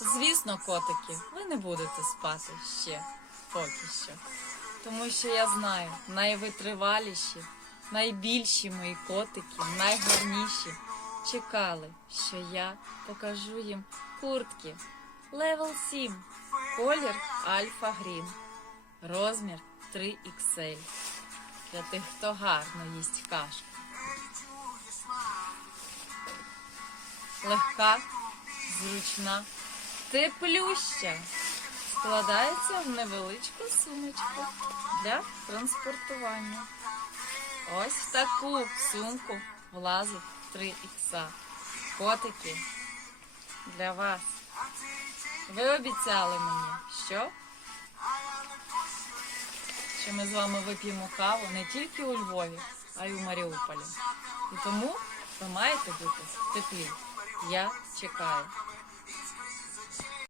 Звісно, котики, ви не будете спати ще поки що. Тому що я знаю, найвитриваліші, найбільші мої котики, найгарніші чекали, що я покажу їм куртки. Левел 7, колір Альфа Грін, розмір 3XL. Для тих, хто гарно їсть кашку. Легка, зручна, теплюща. Складається в невеличку сумочку для транспортування. Ось в таку сумку влазить 3 ікса. Котики для вас. Ви обіцяли мені, що? Що ми з вами вип'ємо каву не тільки у Львові, а й у Маріуполі. І тому ви маєте бути в теплі. Я чекаю.